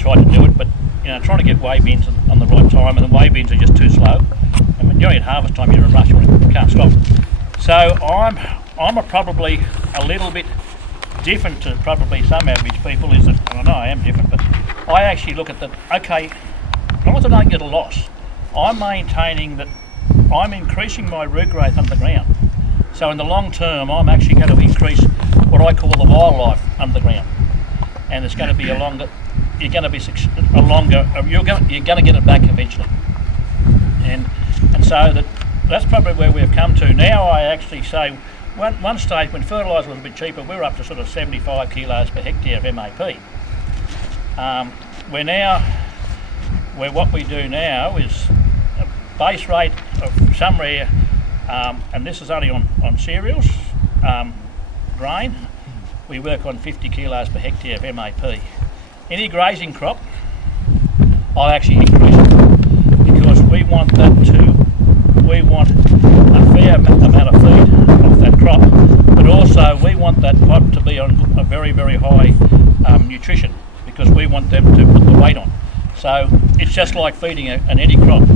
tried to do it, but trying to get weigh bins on the right time, and the weigh bins are just too slow. And when you're at harvest time, you're in a rush, you can't stop. So I'm probably a little bit different to probably some average people. Is that, I know I am different, but I actually look at okay, as long as I don't get a loss, I'm maintaining that I'm increasing my root growth under the ground. So in the long term, I'm actually going to increase what I call the wildlife under the ground, and it's going to be you're going to get it back eventually, and so that's probably where we've come to now. I actually say one stage when fertiliser was a bit cheaper, we were up to sort of 75 kilos per hectare of MAP. What we do now is a base rate of somewhere, and this is only on cereals, grain. We work on 50 kilos per hectare of MAP. Any grazing crop, I'll actually increase it because we want a fair amount of feed off that crop, but also we want that crop to be on a very, very high nutrition because we want them to put the weight on. So it's just like feeding any crop.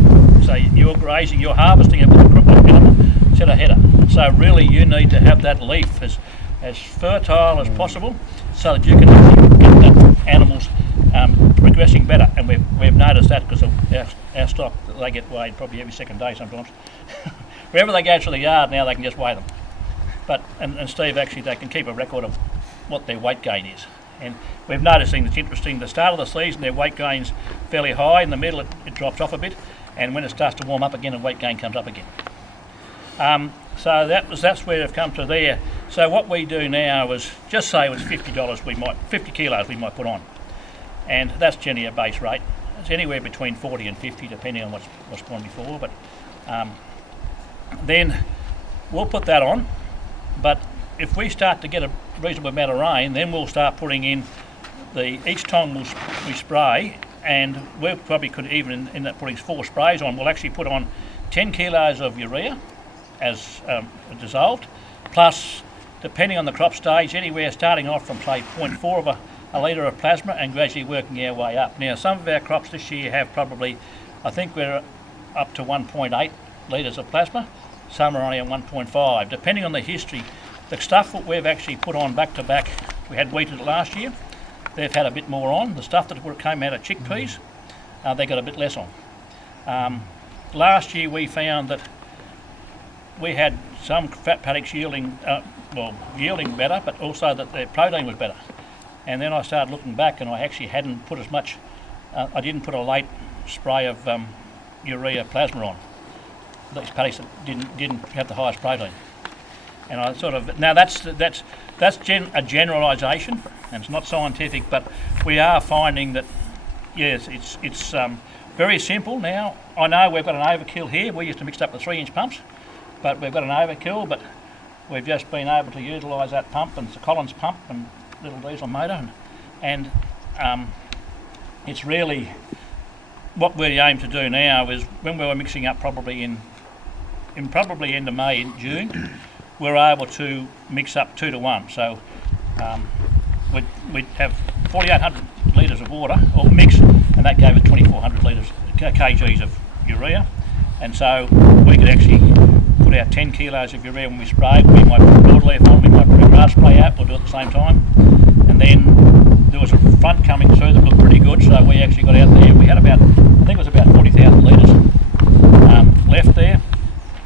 So you're grazing, you're harvesting it with a crop animal, set a header. So really you need to have that leaf as fertile as possible so that you can get that animals progressing better. And we've noticed that because of our stock, they get weighed probably every second day sometimes. Wherever they go to the yard now, they can just weigh them. But and Steve, actually they can keep a record of what their weight gain is. And we've noticed things that's interesting. The start of the season, their weight gain's fairly high. In the middle, it drops off a bit, and when it starts to warm up again, the weight gain comes up again. So that's where we've come to there. So what we do now is just say it was $50 50 kilos we might put on, and that's generally a base rate. It's anywhere between 40 and 50 depending on what's gone before. But then we'll put that on. But if we start to get a reasonable amount of rain, then we'll start putting in each time we spray, and we probably could even end up putting 4 sprays on. We'll actually put on 10 kilos of urea as dissolved, plus depending on the crop stage, anywhere starting off from say 0.4 of a litre of plasma and gradually working our way up. Now some of our crops this year have probably, I think we're up to 1.8 litres of plasma, some are only at 1.5, depending on the history. The stuff that we've actually put on back to back, we had wheat last year, they've had a bit more on. The stuff that came out of chickpeas, they got a bit less on. Last year we found that we had some fat paddocks yielding better, but also that their protein was better. And then I started looking back, and I actually hadn't put as much. I didn't put a late spray of urea plasma on these paddocks that didn't have the highest protein. And I sort of now that's a generalisation, and it's not scientific, but we are finding that yes, it's very simple now. I know we've got an overkill here. We used to mix up the 3-inch pumps, but we've got an overkill. But we've just been able to utilise that pump, and it's a Collins pump and little diesel motor, and it's really what we aim to do now is when we were mixing up probably in probably end of May and June, we're able to mix up 2 to 1. So we'd have 4,800 litres of water or mix, and that gave us 2,400 kgs of urea. And so we could actually put out 10 kilos of urea when we sprayed. We might put broadleaf on, we might put a grass spray out, we'll do it at the same time. And then there was a front coming through that looked pretty good, so we actually got out there. We had about, I think it was about 40,000 litres left there.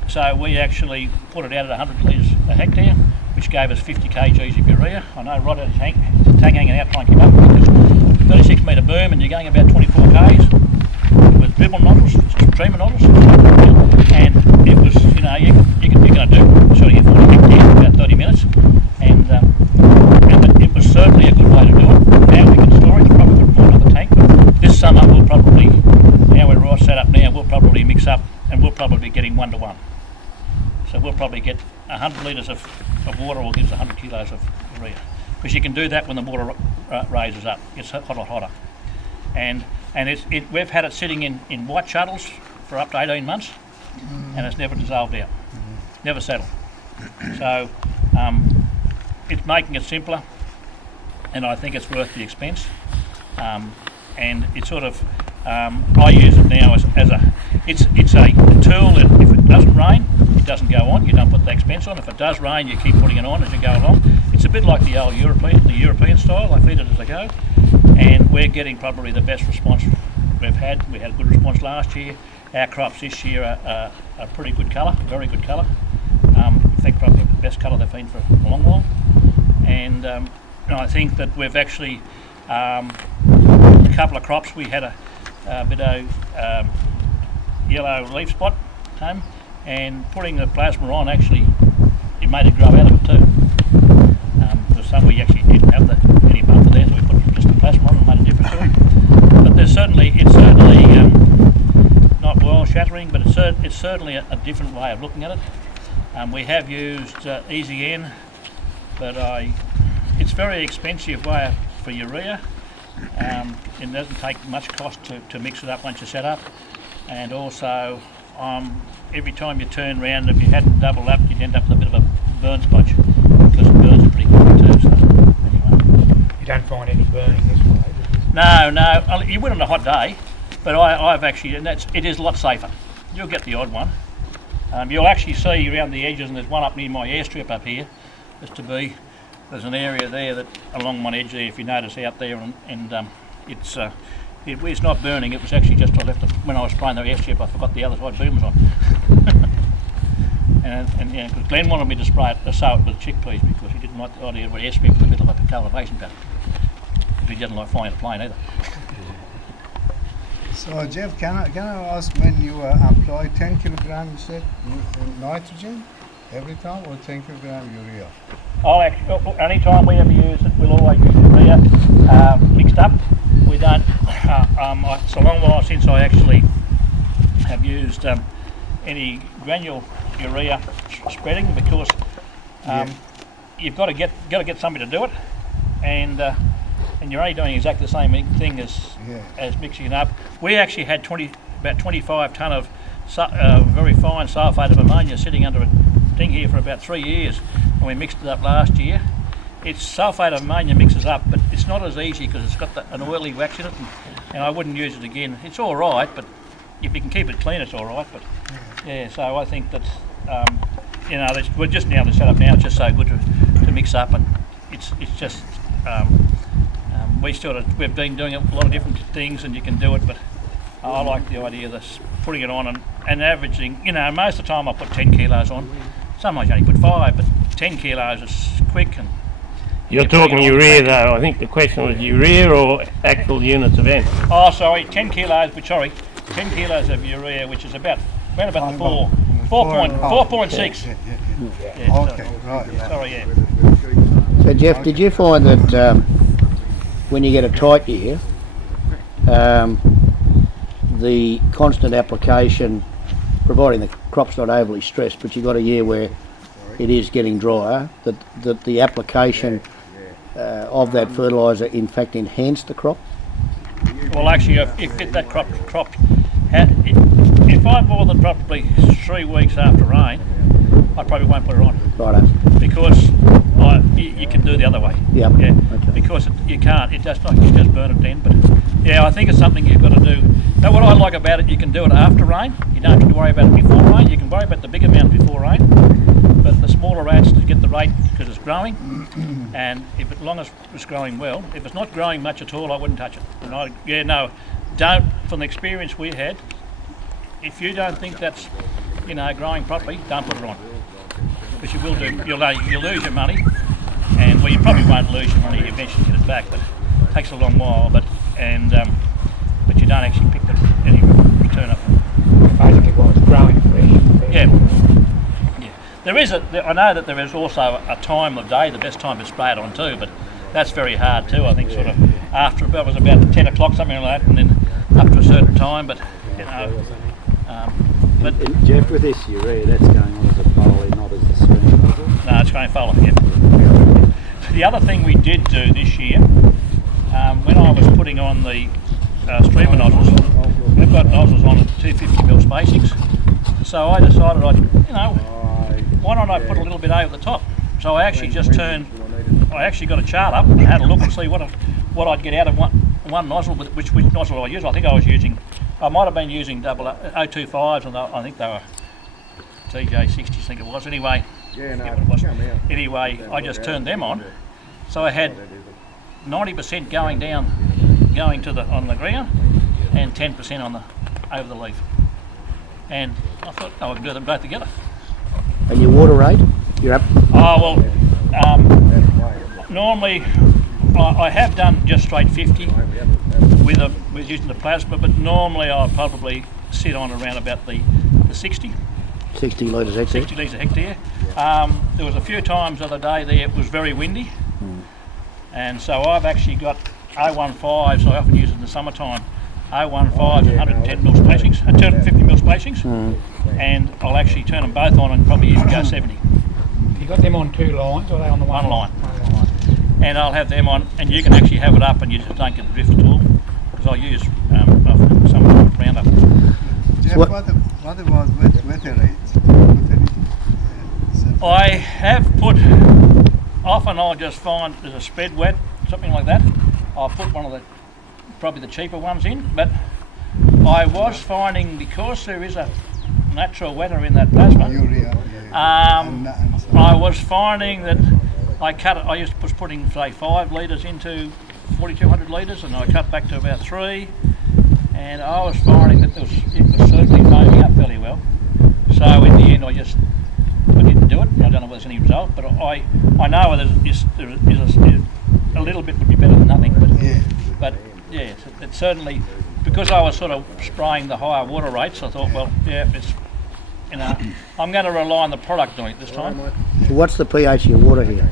So we actually put it out at 100 litres a hectare, which gave us 50 kgs of urea. I know Rod had his tank hanging out trying to keep up because 36 metre boom and you're going about 24 k's with dribble nozzles, streamer nozzles, and it was, you're going to do sort of your 40 hectares in about 30 minutes, and it was certainly a good way to do it. Now we can store it, probably put more in another tank, but this summer we'll probably, now we're right set up now, we'll probably mix up and we'll probably be getting 1 to 1. So we'll probably get 100 litres of water will give us 100 kilos of urea. Because you can do that when the water raises up. It's a lot hotter. And we've had it sitting in white shuttles for up to 18 months, and it's never dissolved out, never settled. So it's making it simpler, and I think it's worth the expense. and it's sort of I use it now as a it's a tool that if it doesn't rain, it doesn't go on. You don't put the expense on. If it does rain, you keep putting it on as you go along. It's a bit like the old European style. I feed it as I go, and we're getting probably the best response we've had. We had a good response last year. Our crops this year are pretty good colour, very good colour. In fact, probably the best colour they've been for a long while. And I think that we've actually a couple of crops we had a bit of yellow leaf spot home, and putting the plasma on actually it made it grow out of it too. There's some we actually didn't have any buffer there, so we put just the plasma on and made a difference to it. But it's certainly not world shattering, but it's certainly a different way of looking at it. We have used EZN, but it's very expensive way for urea. It doesn't take much cost to mix it up once you set up, and also every time you turn round, if you hadn't doubled up, you'd end up with a bit of a burn spotch, because it burns it pretty good too. So anyway, you don't find any burning this way? No, you would on a hot day, but I've actually, and it is a lot safer. You'll get the odd one. You'll actually see around the edges, and there's one up near my airstrip up here, there's an area there that along one edge there, if you notice out there, and it's not burning. It was actually just I left it when I was spraying the airstrip. I forgot the other side boom was on. and yeah, because Glenn wanted me to spray it, to sow it with chickpeas, because he didn't like the idea of an airstrip in the middle of a cultivation pattern. He didn't like flying a plane either. So Geoff, can I ask, when you apply 10 kilogram, you said nitrogen every time, or 10 kilogram urea? Any time we ever use it, we'll always use urea mixed up. We don't. It's a long while since I actually have used any granule urea spreading, because you've got to get somebody to do it, and you're only doing exactly the same thing as mixing it up. We actually had about 25 tonne of very fine sulphate of ammonia sitting under a thing here for about 3 years, and we mixed it up last year. It's sulphate of ammonia mixes up, but it's not as easy because it's got an oily wax in it, and I wouldn't use it again. It's all right, but if you can keep it clean, it's all right. But yeah, so I think that we're just now to set up now. It's just so good to mix up, and it's just we've been doing a lot of different things, and you can do it. But I like the idea of this, putting it on and averaging. Most of the time I put 10 kilos on. Sometimes I only put 5, but 10 kilos is quick. And you're talking urea though. I think the question was urea or actual units of N. Oh, sorry, 10 kilos, but sorry, 10 kilos of urea, which is around about the 4.6. Yeah. Okay, right. Sorry, yeah. So Geoff, did you find that when you get a tight year, the constant application, providing the crop's not overly stressed, but you've got a year where it is getting drier, that the application of that fertiliser in fact enhanced the crop? Well, actually, if that crop if I bought it probably 3 weeks after rain, I probably won't put it on. Righto. Because you can do the other way. Yep. Yeah. Okay. Because you can't. It does not. You just burn it then. But yeah, I think it's something you've got to do. Now, what I like about it, you can do it after rain. You don't have to worry about it before rain. You can worry about the big amount before rain, but the smaller rats to get the rate because it's growing. And as long as it's growing well, if it's not growing much at all, I wouldn't touch it. And don't. From the experience we had, if you don't think that's growing properly, don't put it on, because you will do. You'll lose your money, and you probably won't lose your money. You eventually get it back, but it takes a long while. But you don't actually pick any return up. Basically, while it's growing fresh. Yeah. I know that there is also a time of day, the best time to spray it on too, but that's very hard too. I think sort of after it was about 10 o'clock, something like that, and then up to a certain time. But but Geoff, with this urea, that's going on as a foliar, not as a stream, is it? No, it's going foliar. Yeah. The other thing we did do this year, when I was putting on the streamer nozzles, we've got nozzles on at 250mm spacings. So I decided why don't I put a little bit over the top? So I actually got a chart up and had a look and see what I'd get out of one nozzle, which nozzle I use. I think I was using, I might have been using double 025s, and I think they were TJ60s, I think it was. Anyway, Yeah, no, what it was. come out. Anyway, I just turned them on, so I had 90% going to the on the ground, and 10% on the over the leaf. And I thought, oh, I can do them both together. And your water rate? You're up. Oh well, normally I have done just straight 50 with using the plasma, but normally I probably sit on around about the 60 60 litres hectare. 60 litres a hectare. There was a few times the other day there it was very windy, and so I've actually got 015s. I often use it in the summertime. 015s and 110 mil spacings, 250 mil spacings, and I'll actually turn them both on and probably even go 70. You got them on 2 lines, or are they on the One line. One line. And I'll have them on, and you can actually have it up and you just don't get the drift at all, because I use some Roundup. Geoff, What- what about Waitara? I have put, often I'll just find there's a spread wet, something like that. I'll put one of the, probably the cheaper ones in, but I was finding, because there is a natural wetter in that plasma, Urea. I was finding that I used to putting say 5 litres into 4,200 litres, and I cut back to about 3, and I was finding that it was certainly foaming up fairly well. So in the end I didn't do it. I don't know whether there's any result, but I know there is a little bit would be better than nothing. But yeah, it's certainly, because I was sort of spraying the higher water rates, I thought, well, yeah, it's, I'm going to rely on the product doing it this time. So what's the pH of your water here?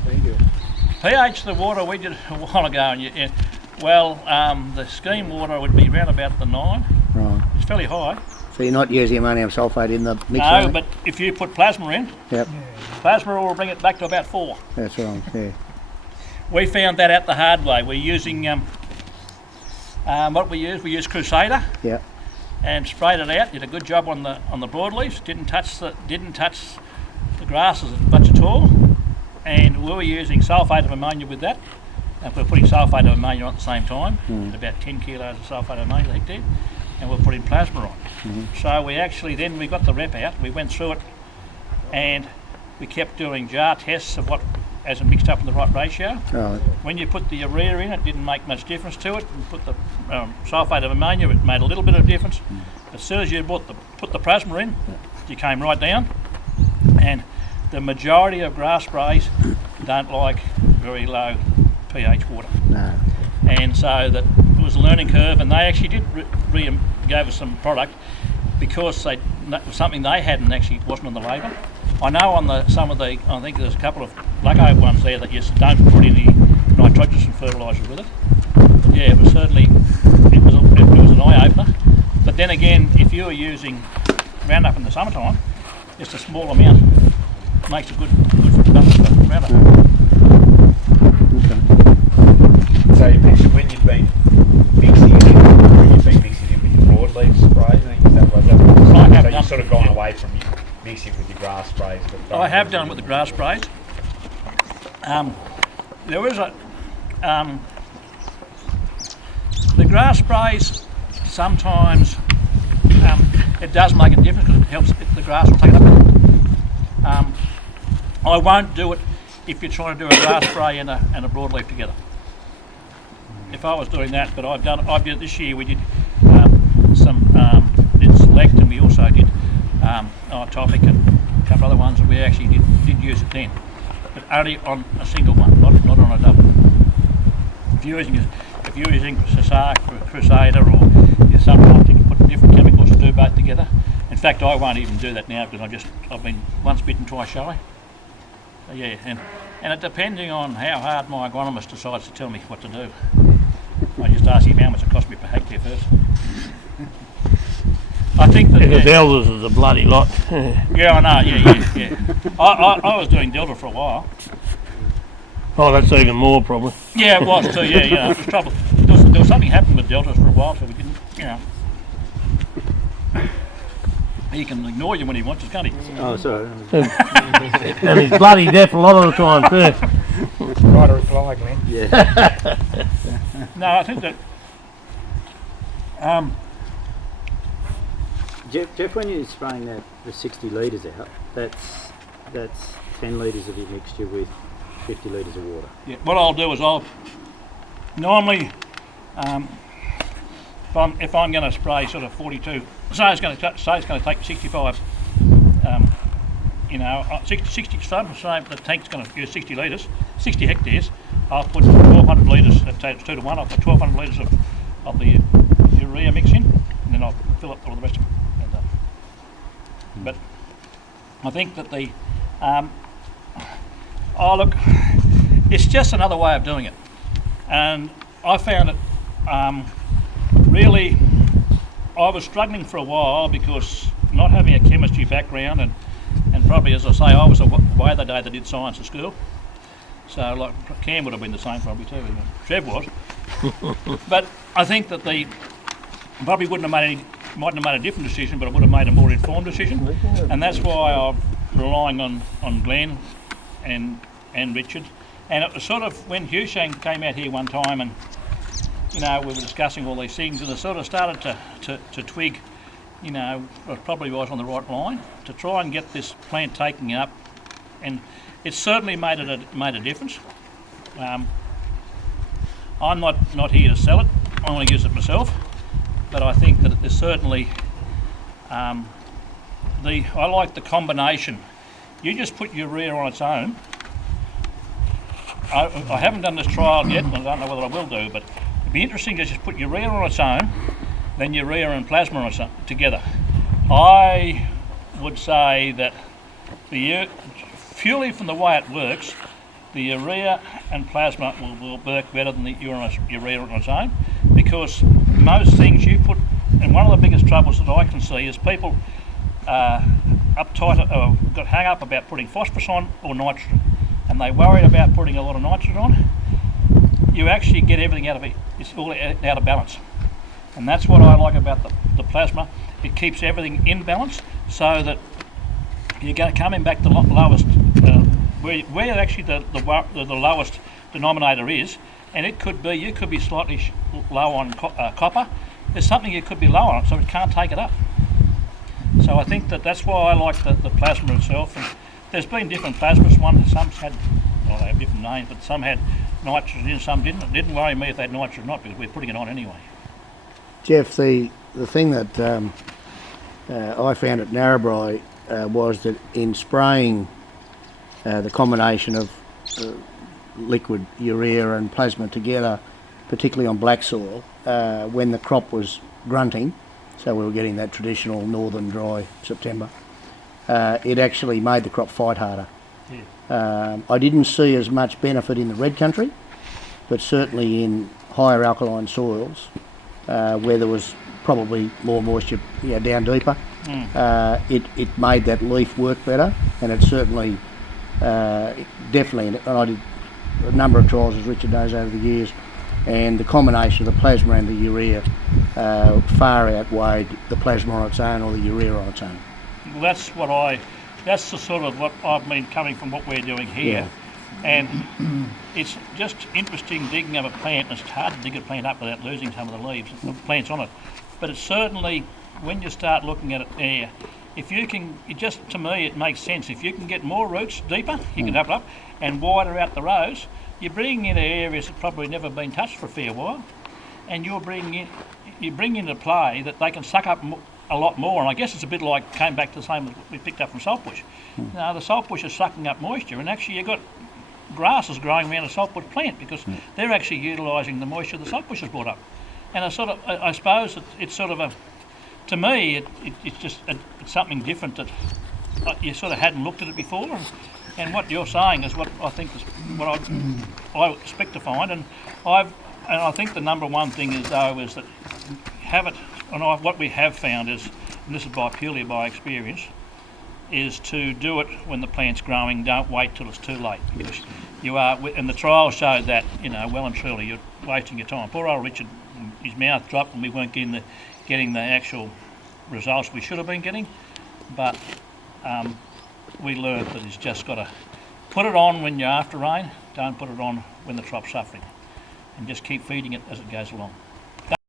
pH of the water we did a while ago, and the scheme water would be around about the 9. Right. It's fairly high. So you're not using ammonium sulphate in the mix? No, but if you put plasma in, Yep, plasma will bring it back to about 4. that's right, yeah. We found that out the hard way. We're using what we use Crusader, Yep. and sprayed it out. Did a good job on the broadleaves. Didn't touch the grasses much at all. And we were using sulphate of ammonia with that. And we're putting sulphate of ammonia on at the same time. About 10 kilos of sulphate of ammonia a hectare, and we're putting plasma on. So we actually we got the rep out. We went through it, and we kept doing jar tests of what as it mixed up in the right ratio. Right. When you put the urea in, it didn't make much difference to it. And put the sulphate of ammonia, it made a little bit of difference. As soon as you put the plasma in, you came right down. And the majority of grass sprays don't like very low pH water. No. And so that it was a learning curve, and they actually did gave us some product because that was something they hadn't actually, wasn't on the label. I know on I think there's a couple of black oak ones there that just don't put any nitrogen fertiliser with it. But yeah, it was certainly, it was an eye opener. But then again, if you were using Roundup in the summertime, just a small amount makes a good balance for Roundup. So when you've been mixing it with your broadleaf sprays, I think that was that. I have so done. you've sort of gone away from mixing with your grass sprays. But I have done with the grass sprays. There is the grass sprays sometimes it does make a difference because it helps the grass will take it up. I won't do it if you're trying to do a grass spray and a broadleaf together. If I was doing that, but I've did this year. We did did Select, and we also did Topic and a couple other ones, and we actually did use it then, but only on a single one, not on a double. If you're using Crusader, or sometimes you can put different chemicals to do both together. In fact, I won't even do that now because I've been once bitten, twice shy. So yeah, and it depending on how hard my agronomist decides to tell me what to do. I just ask him how much it cost me per hectare first. I think that Because elders is a bloody lot. yeah, I know. Yeah. I was doing Delta for a while. Oh, that's even more probably. Yeah, it was too. Yeah, it was trouble. There was something happened with Deltas for a while, so we didn't. He can ignore you when he wants to, can't he? Oh, sorry. And he's bloody deaf a lot of the time too. Try to reply, Glenn. Yeah. No, I think that Jeff, when you're spraying the 60 litres out, that's 10 litres of your mixture with 50 litres of water. Yeah, what I'll do is I'll normally, if I'm going to spray sort of 42, say it's going to take 65, 60, say the tank's going to use 60 litres, 60 hectares. I'll put 1,200 litres. It's 2 to 1. I'll put 1,200 litres of the urea mix in, and then I'll fill up all the rest of it. But I think that look, it's just another way of doing it, and I found it really. I was struggling for a while because not having a chemistry background, and probably, as I say, I was away the day that did science at school. So like Cam would have been the same probably too. Trev was, but I think that probably mightn't have made a different decision, but I would have made a more informed decision, and that's why I'm relying on Glenn and Richard. And it was sort of when Hugh came out here one time, and we were discussing all these things, and it sort of started to twig, it probably was on the right line to try and get this plant taking up, and it certainly made a difference. I'm not here to sell it. I want to use it myself. But I think that there's certainly, I like the combination. You just put urea on its own. I haven't done this trial yet, and I don't know whether I will do, but it'd be interesting to just put urea on its own, then urea and plasma on its own, together. I would say that purely from the way it works, the urea and plasma will work better than the urea on its own, because most things you put, and one of the biggest troubles that I can see is people uptight or got hung up about putting phosphorus on or nitrogen, and they worried about putting a lot of nitrogen on. You actually get everything out of it. It's all out of balance, and that's what I like about the plasma. It keeps everything in balance, so that you're going to come in back the lowest, where actually the lowest denominator is. And you could be slightly low on copper. There's something you could be low on, so it can't take it up. So I think that's why I like the plasma itself. And there's been different plasmas. Some had, they have different names, but some had nitrogen in, some didn't. It didn't worry me if they had nitrogen or not, because we're putting it on anyway. Jeff, the thing that I found at Narrabri was that in spraying the combination of liquid urea and plasma together, particularly on black soil, when the crop was grunting, so we were getting that traditional northern dry September, it actually made the crop fight harder. Yeah. I didn't see as much benefit in the red country, but certainly in higher alkaline soils, where there was probably more moisture down deeper, it made that leaf work better, and it certainly, definitely, and I did a number of trials, as Richard knows, over the years, and the combination of the plasma and the urea far outweighed the plasma on its own or the urea on its own. Well, that's the sort of what I've been coming from what we're doing here. Yeah. And it's just interesting digging up a plant, and it's hard to dig a plant up without losing some of the leaves, the plants on it. But it's certainly, when you start looking at it there, if you can, to me, it makes sense. If you can get more roots deeper, you can open up and wider out the rows, you're bringing in areas that probably never been touched for a fair while, and you bring into play that they can suck up a lot more. And I guess it's a bit like, came back to the same as we picked up from saltbush. Now the saltbush is sucking up moisture, and actually you've got grasses growing around a saltbush plant because they're actually utilising the moisture the saltbush has brought up. And I suppose it's sort of to me, it's something different that you sort of hadn't looked at it before. And what you're saying is what I think is what I expect to find. And I think the number one thing is that have it. And what we have found is, and this is purely by experience, is to do it when the plant's growing. Don't wait till it's too late, because you are. And the trial showed that well and truly you're wasting your time. Poor old Richard, his mouth dropped, and we weren't getting the actual results we should have been getting. But we learned that it's just got to put it on when you're after rain. Don't put it on when the crop's suffering, and just keep feeding it as it goes along.